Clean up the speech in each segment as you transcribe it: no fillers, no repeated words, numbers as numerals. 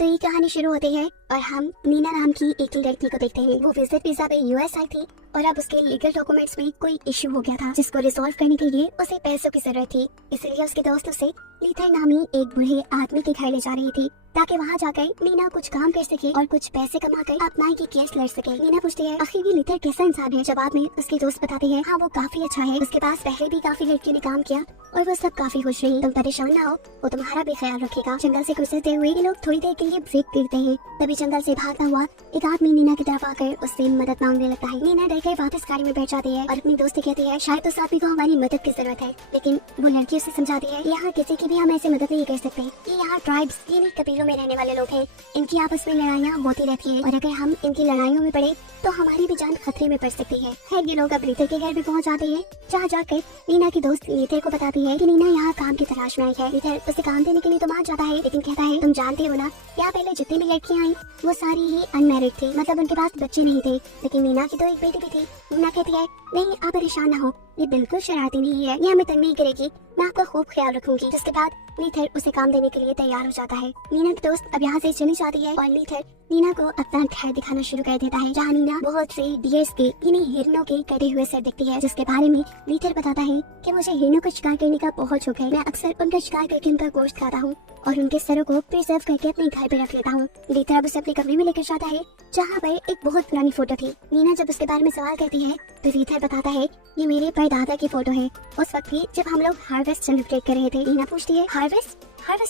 तो ये कहानी शुरू होती है और हम नीना नाम की एक लड़की को देखते हैं। वो विजिट वीजा पे यूएस आई थी और अब उसके लीगल डॉक्यूमेंट्स में कोई इश्यू हो गया था जिसको रिसॉल्व करने के लिए उसे पैसों की जरूरत थी। इसलिए उसके दोस्त उसे लीथर नामी एक बूढ़े आदमी के घर ले जा रही थी ताकि वहाँ जाकर नीना कुछ काम कर सके और कुछ पैसे कमा कर अपना की केस लड़ सके। नीना पूछती है आखिर ये लीथर कैसा इंसान है। जवाब में उसके दोस्त बताते हैं हाँ वो काफी अच्छा है, उसके पास पहले भी काफी लड़कियों ने काम किया और वो सब काफी खुश रही। तुम परेशान ना हो, वो तुम्हारा भी ख्याल रखेगा। जंगल से गुजरते हुए ये लोग थोड़ी देर के लिए ब्रेक लेते हैं। तभी जंगल से भागता हुआ एक आदमी नीना की तरफ आकर उससे मदद मांगने लगता है। नीना डरकर वापस गाड़ी में बैठ जाती है और अपनी दोस्त से कहती है शायद उस आदमी को हमारी मदद की जरूरत है, लेकिन वो लड़की उसे समझाती है यहाँ किसी की भी हम ऐसे मदद नहीं कर सकते। ये यहाँ ट्राइब्स यानी कबीलों में रहने वाले लोग हैं, इनकी आपस में लड़ाइयाँ होती रहती है और अगर हम इनकी लड़ाइयों में पड़े तो हमारी भी जान खतरे में पड़ सकती है। खैर ये लोग अब लीथर के घर भी पहुँच जाते हैं, जहाँ जाकर नीना की दोस्त लीथर को बताती है कि नीना यहाँ काम की तलाश में आई है। लीथर उसे काम देने के लिए तो मान जाता है, लेकिन कहता है तुम जानते हो ना यहाँ पहले जितनी भी लड़कियाँ आई वो सारी ही अनमैरिड थी, मतलब उनके पास बच्चे नहीं थे, लेकिन नीना की तो एक बेटी भी थी। नीना कहती है नहीं आप परेशान ना हो, ये बिल्कुल शरारती नहीं है, ये हमें तंग नहीं करेगी, मैं आपका खूब ख्याल रखूंगी। जिसके बाद लीथर उसे काम देने के लिए तैयार हो जाता है। नीना की दोस्त अब यहाँ से चली जाती है और लीथर नीना को अपना घर दिखाना शुरू कर देता है, जहाँ नीना बहुत से डियर्स के यानी हिरणों के कटे हुए सर दिखती है, जिसके बारे में लीथर बताता है कि मुझे हिरणों का शिकार करने का बहुत शौक है, मैं अक्सर उनका शिकार करके उनका गोश्त खाता हूँ और उनके सरों को प्रिजर्व करके अपने घर पे रख लेता हूँ। लीथर अब उसे अपने कमरे में लेकर जाता है, जहाँ पर एक बहुत पुरानी फोटो थी। नीना जब उसके बारे में सवाल करती है तो लीथर बताता है ये मेरे परदादा की फोटो है, उस वक्त भी जब हम लोग हार्वेस्ट सेलिब्रेट कर रहे थे। नीना पूछती है हार्वेस्ट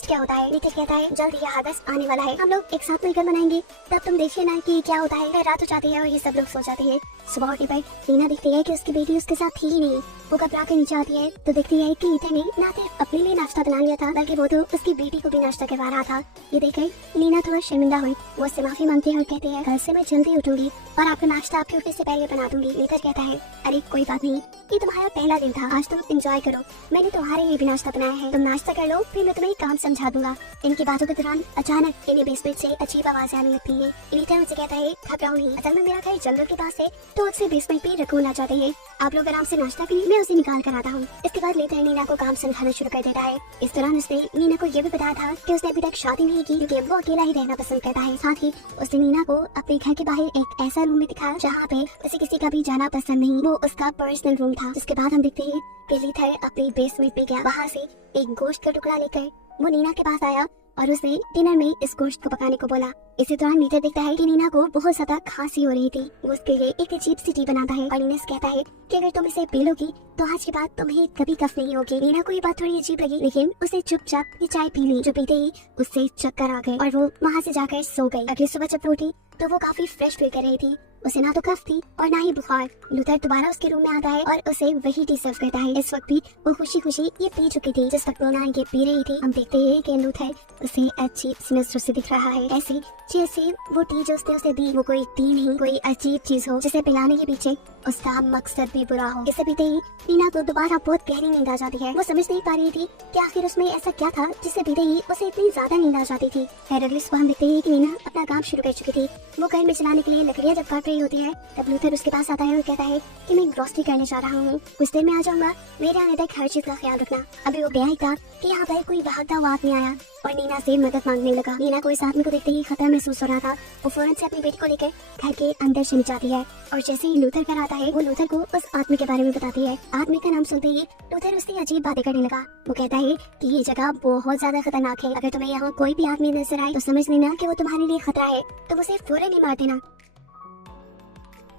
क्या होता है? लीथर कहता है जल्द ये हार्वेस्ट आने वाला है, हम लोग एक साथ मिलकर मनाएंगे, तब तुम देखिए ना कि क्या होता है। रात हो जाती है और ये सब लोग सो जाते हैं। सुबह उठने पर नीना देखती है कि उसकी बेटी उसके साथ थी ही नहीं। वो घबरा कर नीचे आती है तो देखती है कि लीथर ने ना सिर्फ अपने लिए नाश्ता बना लिया था बल्कि वो तो उसकी बेटी को भी नाश्ता करवा रहा था। ये देखकर नीना थोड़ा शर्मिंदा हुई, वो उससे माफी मांगती है और कहती है कल से मैं जल्दी उठूंगी और आपका नाश्ता आपके उठने से पहले बना दूंगी। लीथर कहता है अरे कोई बात नहीं, ये तुम्हारा पहला दिन था, आज तुम एंजॉय करो, मैंने तुम्हारे लिए भी नाश्ता बनाया है, तुम नाश्ता कर लो फिर मैं तुम्हें काम समझा दूंगा। इनकी बातों के दौरान अचानक इन्हें बेसमेंट से अजीब आवाजें आने लगती है। लीथर उनसे कहता है घबराओ नहीं, असल में मेरा घर जंगल के पास है तो उससे बेसमेंट पे रखून आ जाते हैं, आप लोग आराम से नाश्ता करिए, मैं उसे निकाल कर आता हूँ। इसके बाद लीथर नीना को काम समझाना शुरू कर देता है। इस दौरान उसने नीना को ये भी बताया था कि उसने अभी तक शादी नहीं की क्योंकि वो अकेला ही रहना पसंद करता है। साथ ही उसने नीना को अपने घर के बाहर एक ऐसा रूम में दिखाया जहाँ पे उसे किसी का भी जाना पसंद नहीं, वो उसका पर्सनल रूम था। जिसके बाद हम देखते हैं कि लीथर अपने बेसमेंट पे गया, वहाँ से एक गोश्त का टुकड़ा लेकर वो नीना के पास आया और उसने डिनर में इस गोश्त को पकाने को बोला। इसी दौरान लीथर देखता है कि नीना को बहुत ज्यादा खांसी हो रही थी, वो उसके लिए एक अजीब सी टी बनाता है और नीना से कहता है कि अगर तुम इसे पी लोगी तो आज के बाद तुम्हें कभी कफ नहीं होगी। नीना को ये बात थोड़ी अजीब लगी, लेकिन उसे चुपचाप ये चाय पी ली। जो पीते ही उससे चक्कर आ गए और वो वहाँ से जाकर सो गई। अगली सुबह जब वो उठी तो वो काफी फ्रेश फील कर रही थी, उसे ना तो कफ थी और ना ही बुखार। लूथर दोबारा उसके रूम में आता है और उसे वही टी सर्व करता है। इस वक्त भी वो खुशी खुशी ये पी चुकी थी। जिस वक्त वो ना ये पी रही थी हम देखते हैं कि लूथर उसे अजीब सी नजरों से दिख रहा है, ऐसे जैसे वो टी जो उसने उसे दी वो कोई टी नहीं, कोई अजीब चीज हो जिसे पिलाने के पीछे उसका मकसद भी बुरा हो। इसे पीते ही नीना को दोबारा बहुत गहरी नींद आ जाती है। वो समझ नहीं पा रही थी कि आखिर उसमें ऐसा क्या था जिसे पीते ही उसे इतनी ज्यादा नींद आ जाती थी। खैर अगली सुबह हम देखते हैं कि नीना अपना काम शुरू कर चुकी थी। वो घर में चलाने के लिए लकड़ियाँ जब काट रही होती है तब लूथर उसके पास आता है और कहता है कि मैं ग्रोसरी करने जा रहा हूँ, कुछ देर में आ जाऊंगा, मेरे आने तक हर चीज का ख्याल रखना। अभी वो गया ही था कि यहाँ पर कोई भागता हुआ आदमी आया और नीना से मदद मांगने लगा। नीना को इस आदमी को देखते ही खतरा महसूस हो रहा था। वो फौरन से अपनी बेटी को लेकर घर के अंदर चली जाती है और जैसे ही लूथर घर आता है वो लूथर को उस आदमी के बारे में बताती है। आदमी का नाम सुनते ही लूथर उससे अजीब बातें करने लगा। वो कहता है कि ये जगह बहुत ज्यादा खतरनाक है, अगर तुम्हें यहाँ कोई भी आदमी नजर आए तो समझ लेना कि वो तुम्हारे लिए खतरा है, तो उसे फौरन ही मार देना।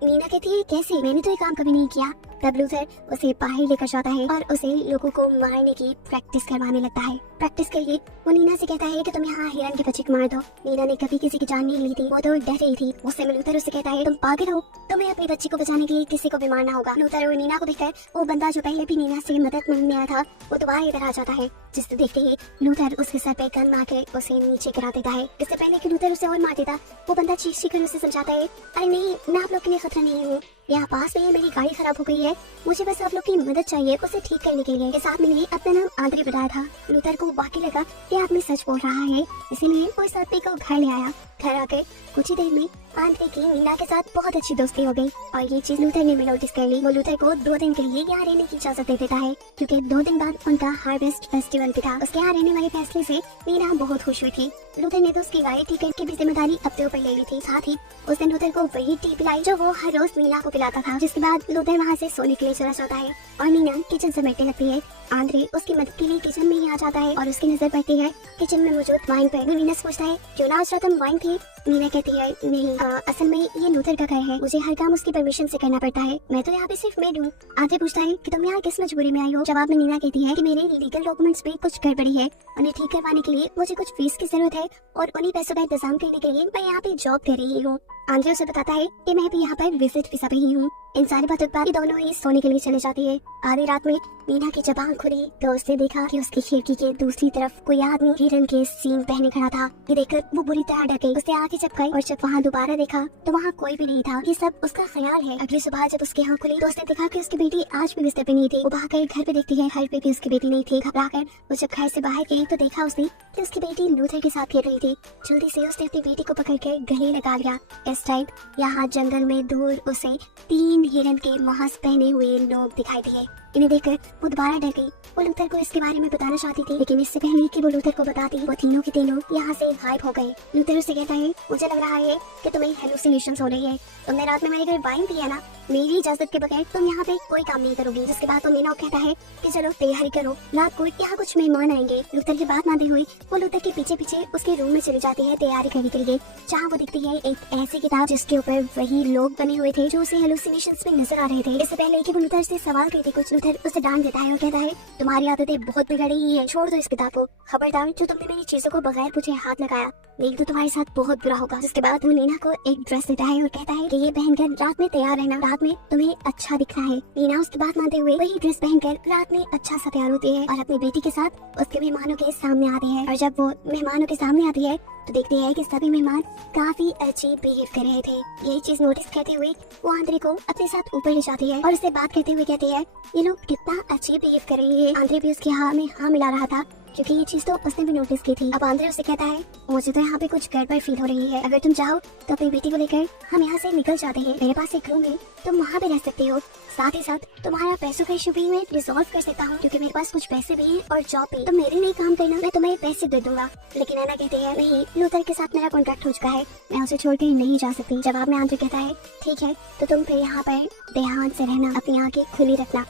नीना कहती है कैसे, मैंने तो ये काम कभी नहीं किया। तब लूथर उसे बाहर लेकर जाता है और उसे लोगों को मारने की प्रैक्टिस करवाने लगता है। प्रैक्टिस के लिए वो नीना से कहता है कि तुम यहाँ हिरन के बच्चे को मार दो। नीना ने कभी किसी की जान नहीं ली थी, वो तो डर रही थी। उससे लूथर उससे कहता है तुम पागल हो, तुम्हें अपने बच्चे को बचाने के लिए किसी को भी मारना होगा। लूथर और नीना को देखकर वो बंदा जो पहले भी नीना से मदद मांगने आया था वो दोबारा इधर आ जाता है, जिससे देखते ही लूथर उसके सर पे गन मारकर उसे नीचे गिरा देता है। इससे पहले कि लूथर उसे और मार देता वो बंदा चीख कर उसे समझाता है अरे नहीं, मैं आप लोग के लिए खतरा नहीं हूँ, यहाँ पास में मेरी गाड़ी खराब हो गई है, मुझे बस आप लोग की मदद चाहिए उसे ठीक करने के लिए। इस आदमी ने अपना नाम आंद्रे बताया था। लूथर को वाकई लगा कि आदमी सच बोल रहा है, इसीलिए वो इस आदमी को घर ले आया। घर आकर कुछ ही देर में आंद्रे की नीना के साथ बहुत अच्छी दोस्ती हो गई और ये चीज लूथर ने भी नोटिस कर ली। वो लूथर को 2 दिन के लिए यहाँ रहने की इजाजत दे देता है क्योंकि 2 दिन बाद उनका हार्वेस्ट फेस्टिवल भी था। उसके यहाँ रहने वाले फैसले से नीना बहुत खुश हुई थी। लूथर ने तो उसकी गाड़ी ठीक करने की भी जिम्मेदारी अपने ऊपर ले ली थी। साथ ही उस दिन लूथर को वही टी पिलाई जो वो हर रोज नीना को पिलाता था। जिसके बाद लूथर वहाँ से सोने के लिए चला जाता है और नीना किचन समेटने लगती है। आंद्रे उसकी मदद के लिए किचन में ही आ जाता है और उसकी नजर पड़ती है किचन में मौजूद वाइन पर। वो नीना से पूछता है क्यों ना उस रात हम वाइन थे। नीना कहती है नहीं, असल में ये लूथर का घर है, मुझे हर काम उसकी परमिशन से करना पड़ता है, मैं तो यहाँ पे सिर्फ मेड हूँ। आंद्रे पूछता है कि तुम यहाँ किस मजबूरी में आई हो। जवाब में नीना कहती है कि मेरे लीगल डॉक्यूमेंट्स में कुछ गड़बड़ी है, उन्हें ठीक करवाने के लिए मुझे कुछ फीस की जरूरत है और उन्हीं पैसों का इंतजाम करने के लिए मैं यहाँ पे जॉब कर रही हूँ। आंद्रे उसे बताता है कि मैं भी यहाँ पर विजिट वीजा पे ही हूँ। इन सारी बातों के बाद ये दोनों ही सोने के लिए चले जाती है। आधी रात में नीना की जब आंख खुली तो उसने देखा कि उसकी खिड़की के दूसरी तरफ कोई आदमी हिरन के सींग पहने खड़ा था। ये देखकर वो बुरी तरह डर गई। उसने आंखें चपकाई और जब वहाँ दोबारा देखा तो वहाँ कोई भी नहीं था। ये सब उसका ख्याल है। अगली सुबह जब उसकी आंख खुली तो उसने देखा कि उसकी बेटी आज भी बिस्तर पे नहीं थी। वो भागकर घर पे देखती है, घर पे भी उसकी बेटी नहीं थी। घबराकर वो जब घर से बाहर गई तो देखा उसने कि उसकी बेटी लूथर के साथ खेल रही थी। जल्दी से उसने अपनी बेटी को पकड़कर गले लगा लिया। इस टाइम यहाँ जंगल में दूर उसे 3 हिरन के मांस पहने हुए लोग दिखाई दिए। इन्हें देखकर वो दोबारा डर गई। वो लूथर को इसके बारे में बताना चाहती थी लेकिन इससे पहले कि वो लूथर को बताती वो तीनों के तीनों यहाँ से गायब हो गए। लूथर उससे कहता है मुझे लग रहा है कि तुम्हें हेलुसिनेशंस हो रही है, तुमने रात में मेरे घर वाइन पिया ना, मेरी इजाजत के बगैर तुम यहाँ पे कोई काम नहीं करोगी। जिसके बाद तो नीना कहता है कि चलो तैयारी करो, रात को यहाँ कुछ मेहमान आएंगे। लूथर की बात मानते हुए वो लूथर के पीछे पीछे उसके रूम में चली जाती है तैयारी करने के लिए, जहाँ वो दिखती है एक ऐसी किताब जिसके ऊपर वही लोग बने हुए थे जो उसे हेलुसिनेशंस में नजर आ रहे थे। इससे पहले कि वो लूथर से सवाल करती कुछ, लूथर उसे डांट देता है और कहता है तुम्हारी आदतें बहुत बिगड़ रही है, छोड़ दो इस किताब को। खबरदार जो तुमने मेरी चीजों को बगैर पूछे हाथ लगाया, नहीं तो तुम्हारे साथ बहुत बुरा होगा। जिसके बाद वो नीना को एक ड्रेस देता है और कहता है कि ये पहनकर रात में तैयार रहना, रात में तुम्हें अच्छा दिखना है। नीना उसकी बात मानते हुए वही ड्रेस पहनकर रात में अच्छा सा तैयार होती है और अपनी बेटी के साथ उसके मेहमानों के सामने आती है। और जब वो मेहमानों के सामने आती है तो देखते हैं कि सभी मेहमान काफी अजीब बिहेव कर रहे थे। यही चीज नोटिस करते हुए वो आंद्रे को अपने साथ ऊपर ले जाती है और उससे बात करते हुए कहती है ये लोग कितना अजीब बिहेव कर रही है। आंद्रे भी उसके हाँ में हाँ मिला रहा था क्योंकि ये चीज तो उसने भी नोटिस की थी। अब आंद्रे उससे कहता है मुझे तो यहाँ पे कुछ गड़बड़ फील हो रही है, अगर तुम चाहो तो अपनी बेटी को लेकर हम यहाँ से निकल जाते हैं, मेरे पास एक रूम है, तुम वहाँ पे रह सकते हो, साथ ही साथ तुम्हारा पैसों का इशू भी मैं रिजॉल्व कर सकता हूँ क्योंकि मेरे पास कुछ पैसे भी हैं और जॉब भी। तो मेरे लिए काम करना, मैं तुम्हें पैसे दे दूंगा। लेकिन ऐना कहती है नहीं, लूथर के साथ मेरा कॉन्ट्रैक्ट हो चुका है, मैं उसे छोड़ कर नहीं जा सकती। जवाब में आंद्रे कहता है ठीक है तो तुम फिर यहाँ पर ध्यान से रहना, अपनी आंखें खुली रखना।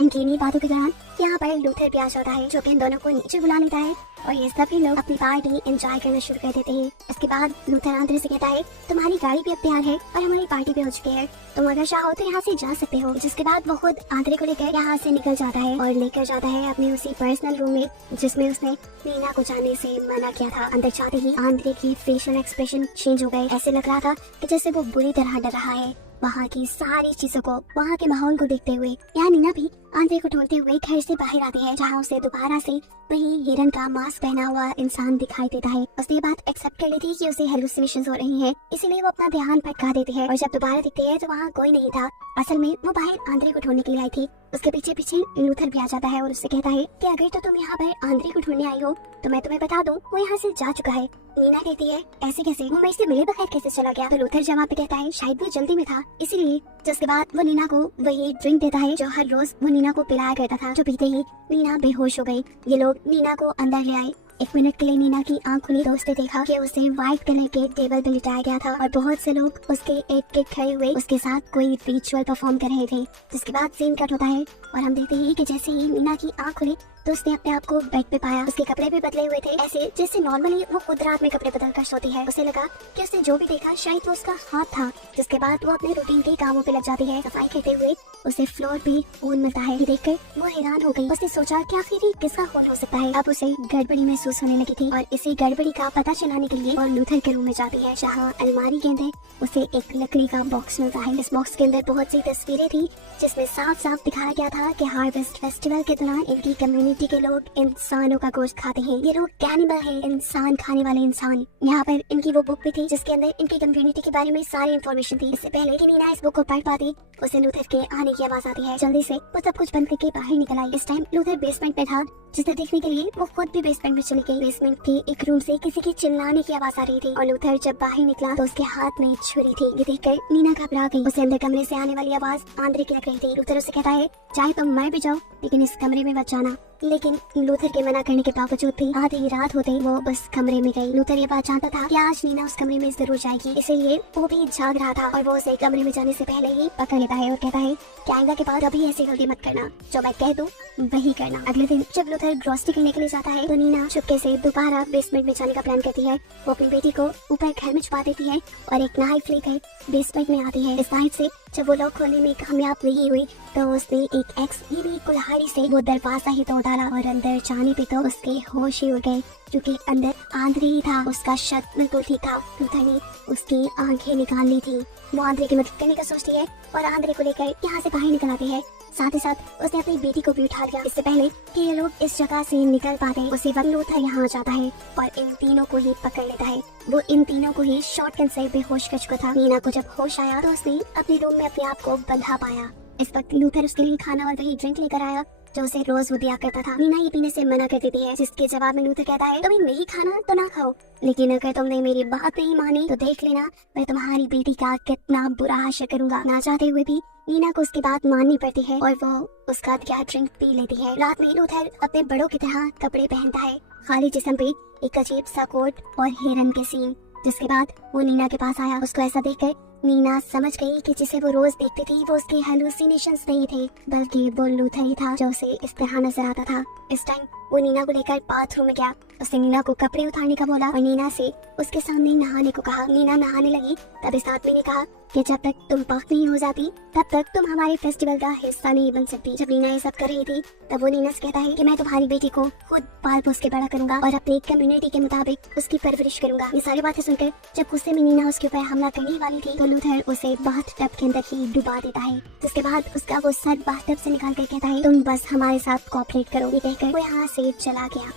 इनकी इन्हीं बातों के दौरान यहाँ पर लूथर भी आ जाता है जो कि इन दोनों को नीचे बुला लेता है और ये सभी लोग अपनी पार्टी एंजॉय करना शुरू कर देते हैं। इसके बाद लूथर आंद्रे से कहता है तुम्हारी गाड़ी भी अब तैयार है और हमारी पार्टी भी हो चुकी है, तुम अगर चाहो तो यहाँ से जा सकते हो। जिसके बाद वो खुद आंद्रे को लेकर यहाँ से निकल जाता है और लेकर जाता है अपने उसी पर्सनल रूम में जिसमें उसने नीना को जाने से मना किया था। अंदर जाते ही आंद्रे की फेशियल एक्सप्रेशन चेंज हो गए, ऐसे लग रहा था कि जैसे वो बुरी तरह डर रहा है। वहाँ की सारी चीजों को, वहाँ के माहौल को देखते हुए यहाँ नीना भी आंद्रे को ढूंढते हुए घर से बाहर आती है जहाँ उसे दोबारा से वही हिरन का मास्क पहना हुआ इंसान दिखाई देता है। उसने ये बात एक्सेप्ट कर ली थी कि उसे हेलुसिनेशंस हो रही हैं, इसीलिए वो अपना ध्यान भटका देती है और जब दोबारा दिखती है तो वहाँ कोई नहीं था। असल में वो बाहर आंद्रे को ढूंढने के लिए आई थी। उसके पीछे पीछे लूथर भी आ जाता है और उससे कहता है कि अगर तो तुम यहाँ पर आंद्रे को ढूंढने आई हो तो मैं तुम्हें बता दूं वो यहाँ से जा चुका है। नीना कहती है ऐसे कैसे, वो मेरे से मिले बगैर कैसे चला गया। तो लूथर जवाब पे कहता है शायद वो जल्दी में था इसीलिए। जिसके बाद वो नीना को वही ड्रिंक देता है जो हर रोज वो नीना को पिलाया करता था, जो पीते ही नीना बेहोश हो गई। ये लोग नीना को अंदर ले आए। 1 मिनट के लिए नीना की आंख खुली तो उसने देखा कि उसे व्हाइट कलर के टेबल पे लिटाया गया था और बहुत से लोग उसके इर्द गिर्द खड़े हुए उसके साथ कोई रिचुअल परफॉर्म कर रहे थे। जिसके बाद सीन कट होता है और हम देखते हैं कि जैसे ही नीना की आंख खुली तो उसने अपने आप को बेड पे पाया। उसके कपड़े भी बदले हुए थे, ऐसे जैसे नॉर्मली वो खुद रात में कपड़े बदल कर सोती है। उसे लगा कि उसने जो भी देखा शायद वो उसका हाथ था। जिसके बाद वो अपने रूटीन के कामों पे लग जाती है। सफाई करते हुए उसे फ्लोर पे खून मिलता है। ये देखकर वो हैरान हो गई। उसने सोचा कि आखिर ये किसका खून हो सकता है। अब उसे गड़बड़ी महसूस होने लगी थी और इसी गड़बड़ी का पता चलाने के लिए और लूथर के रूम में जाती है जहाँ अलमारी के अंदर उसे एक लकड़ी का बॉक्स मिलता है। इस बॉक्स के अंदर बहुत सी तस्वीरें थी जिसमें साफ साफ दिखाया गया था कि हार्वेस्ट फेस्टिवल के दौरान इनकी कम्युनिटी के लोग इंसानों का गोश्त खाते हैं। ये लोग कैनिबल हैं, इंसान खाने वाले इंसान। यहाँ पर इनकी वो बुक भी थी जिसके अंदर इनकी कम्युनिटी के बारे में सारी इन्फॉर्मेशन थी। इससे पहले कि नीना इस बुक को पढ़ पाती उसे लूथर के आने चिल्लाने की आवाज आती है। जल्दी से वो सब कुछ बंद करके बाहर निकल आई। इस टाइम लूथर बेसमेंट में था, जिसे देखने के लिए वो खुद भी बेसमेंट में चली गई। बेसमेंट के एक रूम से किसी के चिल्लाने की आवाज आ रही थी और लूथर जब बाहर निकला तो उसके हाथ में छुरी थी। ये देखकर नीना घबरा गई। उसे अंदर कमरे से आने वाली आवाज आंद्रे की लग रही थी। लूथर उसे कहता है चाहे तुम मर भी जाओ लेकिन इस कमरे में मत जाना। लेकिन लूथर के मना करने के बावजूद भी आधी रात होते वो उस कमरे में गई। लूथर ये बात जानता था कि आज नीना उस कमरे में जरूर जाएगी, इसीलिए वो भी जाग रहा था और वो उसे कमरे में जाने से पहले ही पकड़ लेता है और कहता है कि आइंदा के बाद कभी ऐसी गलती मत करना, जो मैं कह दूं वही करना। अगले दिन जब लूथर ग्रोसरी करने के लिए जाता है तो नीना चुपके से दोबारा बेसमेंट में जाने का प्लान करती है। वो अपनी बेटी को ऊपर घर में छुपा देती है और एक नाइफ लेकर बेसमेंट में आती है। इस नाइफ से जब वो लॉक खोलने में कामयाब नहीं हुई तो उसने एक एक्स ईवी कुल्हाड़ी से वो दरवाजा ही तोड़ डाला और अंदर जाने पे तो उसके होश ही उड़ गए, क्योंकि अंदर आंद्रे ही था। उसका शक बिल्कुल ठीक था। लूथर ने उसकी आंखें निकाल ली थी। वो आंद्रे की मदद करने का सोचती है और आंद्रे को लेकर यहाँ से बाहर निकल आती है। साथ ही साथ उसने अपनी बेटी को भी उठा लिया। इससे पहले कि ये लोग इस जगह से निकल पाते उसी वक्त लूथर यहाँ आ जाता है और इन तीनों को ही पकड़ लेता है। वो इन तीनों को ही शॉटगन से बेहोश कर चुका था। नीना को जब होश आया तो उसने अपने रूम में अपने आप को बंधा पाया। इस वक्त लूथर उसके लिए खाना और वही ड्रिंक लेकर आया जो उसे रोज वो दिया करता था। नीना ये पीने से मना कर देती है, जिसके जवाब में लूथर कहता है तुम्हें नहीं खाना तो ना खाओ, लेकिन अगर तुमने मेरी बात नहीं मानी तो देख लेना मैं तुम्हारी बेटी का कितना बुरा हाशर करूंगा। ना चाहते हुए भी नीना को उसकी बात माननी पड़ती है और वो उसका दिया ड्रिंक पी लेती है। रात में लूथर अपने बड़ों की तरह कपड़े पहनता है, खाली जिस्म पे एक अजीब सा कोट और हिरन के सींग। जिसके बाद वो नीना के पास आया। उसको ऐसा देखकर नीना समझ गई कि जिसे वो रोज देखती थी वो उसके हेलुसिनेशंस नहीं थे, बल्कि वो लूथर ही था जो उसे इस तरह नजर आता था। इस टाइम वो नीना को लेकर बाथरूम में गया। उसने नीना को कपड़े उतारने का बोला और नीना से उसके सामने नहाने को कहा। नीना नहाने लगी तब इस आदमी ने कहा कि जब तक तुम पाक नहीं हो जाती तब तक तुम हमारे फेस्टिवल का हिस्सा नहीं बन सकती। जब नीना ये सब कर रही थी तब वो नीना से कहता है कि मैं तुम्हारी बेटी को खुद पाल पोस के बड़ा करूंगा और अपनी कम्युनिटी के मुताबिक उसकी परवरिश करूंगा। ये सारी बातें सुनकर जब गुस्से में नीना उसके ऊपर हमला करने वाली थी तो लूथर उसे बाथटब के अंदर ही डुबा देता है। जिसके बाद उसका वो सर बाथटब से निकाल कर कहता है तुम बस हमारे साथ कोऑपरेट करो। ये कहकर वो यहाँ से चला गया।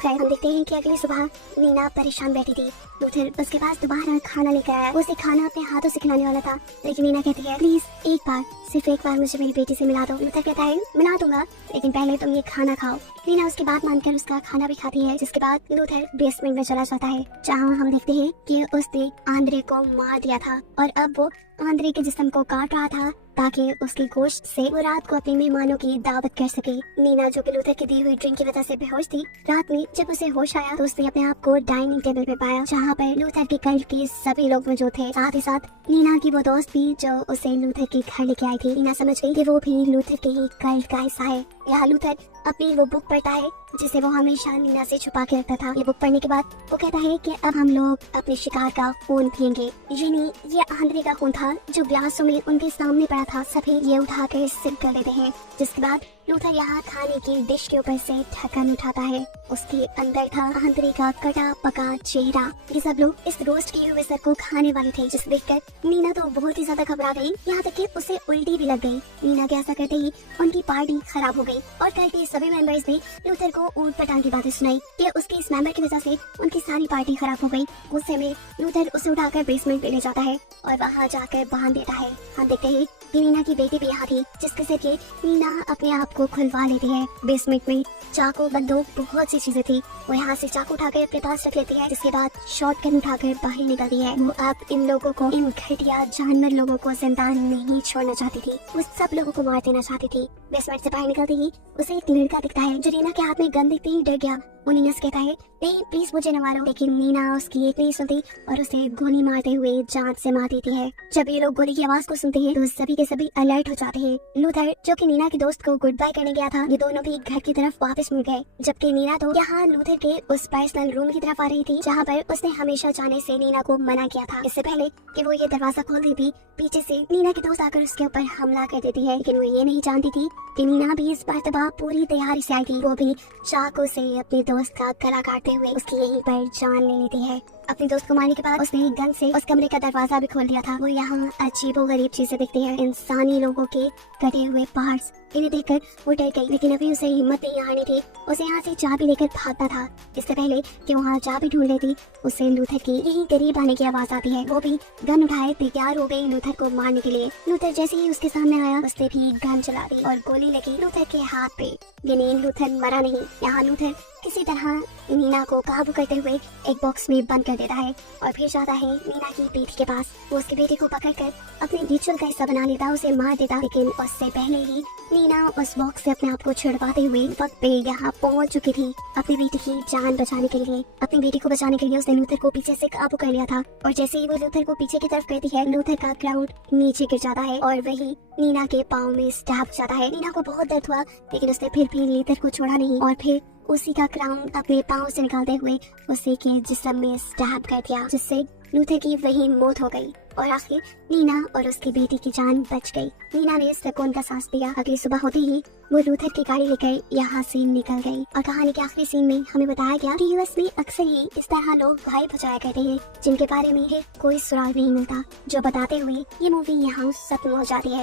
खैर हम देखते हैं कि अगली सुबह नीना परेशान बैठी थी। लूथर उसके पास दोबारा खाना लेकर आया। वो उसे खाना अपने हाथों से खिलाने वाला था, लेकिन नीना कहती है प्लीज एक बार, सिर्फ एक बार मुझे मेरी बेटी से मिला दो। लूथर कहता है मिला दूंगा, लेकिन पहले तुम ये खाना खाओ। नीना उसकी बात मानकर उसका खाना भी खाती है। जिसके बाद लूथर बेसमेंट में चला जाता है, जहाँ हम देखते हैं कि उसने आंद्रे को मार दिया था और अब वो आंद्रे के जिस्म को काट रहा था ताकि उसके गोश्त से वो रात को अपने मेहमानों की दावत कर सके। नीना जो कि लूथर की दी हुई ड्रिंक की वजह से बेहोश थी, रात में जब उसे होश आया तो उसने अपने आप को डाइनिंग टेबल पे पाया, जहाँ पर लूथर के कल्ट के सभी लोग मौजूद थे। साथ ही साथ नीना की वो दोस्त भी जो उसे लूथर के घर लेके आई थी। नीना समझ गई कि वो भी लूथर के ही कल्ट का हिस्सा है। यहाँ लूथर अपनी वो बुक पढ़ता है जिसे वो हमेशा नीना से छुपा के रखता था। ये बुक पढ़ने के बाद वो कहता है कि अब हम लोग अपने शिकार का खून पिएंगे। ये आंद्रे का खून था जो ग्लासों में उनके सामने पड़ा था। सभी ये उठाकर सिप कर लेते हैं। जिसके बाद लूथर यहाँ खाने की डिश के ऊपर से ढक्कन उठाता है। उसके अंदर था आंद्रे का कटा पका चेहरा। ये सब लोग इस रोस्ट किए हुए सर को खाने वाले थे, जिसे देखकर नीना तो बहुत ही ज्यादा घबरा गई, यहाँ तक कि उसे उल्टी भी लग गई। नीना के ऐसा करते ही उनकी पार्टी खराब हो गई और घर के सभी मेंबर्स ने लूथर को ऊट पटांग की बातें सुनाई कि उसके इस मेंबर की वजह से उनकी सारी पार्टी खराब हो गई। गुस्से में लूथर उसे उठाकर बेसमेंट में ले जाता है और वहाँ जाकर बांध देता है। हम देखते हैं कि नीना की बेटी भी यहाँ थी, जिसके जरिए नीना अपने आप को खुलवा लेती है। बेसमेंट में चाकू, बंदूक, बहुत सी चीजें थी। वो यहाँ से चाकू उठाकर अपने पास रख लेती है। जिसके बाद शॉटगन उठाकर बाहर निकलती है। वो अब इन लोगों को, इन घटिया जानवर लोगों को जिंदा नहीं छोड़ना चाहती थी। वो सब लोगों को मार देना चाहती थी। बेसमेंट से बाहर निकलते ही उसे एक लड़का दिखता है जो नीना के हाथ में गन देखते ही डर गया। वो नीना से कहता है नहीं प्लीज मुझे न मारो, लेकिन नीना उसकी एक नहीं सुनती और उसे गोली मारते हुए जान से मार देती है। जब ये लोग गोली की आवाज को सुनते हैं तो सभी के सभी अलर्ट हो जाते हैं। लूथर जो कि नीना के दोस्त को गुड बाय करने गया था, ये दोनों भी घर की तरफ वापस मुड़ गए, जबकि नीना तो यहाँ लूथर के उस पर्सनल रूम की तरफ आ रही थी जहाँ पर उसने हमेशा जाने से नीना को मना किया था। इससे पहले कि वो ये दरवाजा खोल देती, पीछे से नीना के दोस्त आकर उसके ऊपर हमला कर देती है, लेकिन वो ये नहीं जानती थी कि नीना भी इस मर्तबा पूरी तैयारी से आई थी। वो भी चाकू से अपने दोस्त का गला काटते हुए उसकी यहीं पर जान ले लेती है। अपने दोस्त को मारने के बाद उसने गन से उस कमरे का दरवाजा भी खोल दिया था। वो यहाँ अजीबोगरीब चीजें दिखती हैं, इंसानी लोगों के कटे हुए पार्ट्स। इन्हें देखकर वो डर गई, लेकिन अभी उसे हिम्मत नहीं हारनी थी। उसे यहाँ से चाबी लेकर भागना था। इससे पहले कि वहाँ चाबी ढूंढ लेती, उसे लूथर की यही करीब आने की आवाज आती है। वो भी गन उठाए तैयार हो गई लूथर को मारने के लिए। लूथर जैसे ही उसके सामने आया, उसने भी गन चला दी और गोली लगी लूथर के हाथ पे। लेकिन लूथर मरा नहीं। यहाँ लूथर किसी तरह नीना को काबू करते हुए एक बॉक्स में बंद कर देता है और फिर जाता है नीना की बेटी के पास। वो उसकी बेटी को पकड़कर अपने रिचुअल का हिस्सा बना लेता, उसे मार देता। लेकिन उससे पहले ही नीना उस बॉक्स से अपने आप को छुड़वाते हुए वक्त पे यहाँ पहुंच चुकी थी अपनी बेटी की जान बचाने के लिए। अपनी बेटी को बचाने के लिए उसने लूथर को पीछे से काबू कर लिया था और जैसे ही वो लूथर को पीछे की तरफ करती है, लूथर का क्राउड नीचे गिर जाता है और वही नीना के पाँव में स्टैब जाता है। नीना को बहुत दर्द हुआ, लेकिन उसने फिर भी लूथर को छोड़ा नहीं और फिर उसी का क्राउन अपने पाँव से निकालते हुए उसी के जिस्म में स्टैब कर दिया, जिससे लूथर की वही मौत हो गई और आखिर नीना और उसकी बेटी की जान बच गई। नीना ने सुकून का सांस लिया। अगली सुबह होते ही वो लूथर की गाड़ी लेकर यहाँ से निकल गई और कहानी के आखिरी सीन में हमें बताया गया कि यूएस में अक्सर ही इस तरह लोग गायब हो जाया करते हैं, जिनके बारे में कोई सुराग नहीं मिलता, जो बताते हुए ये मूवी यहाँ खत्म हो जाती है।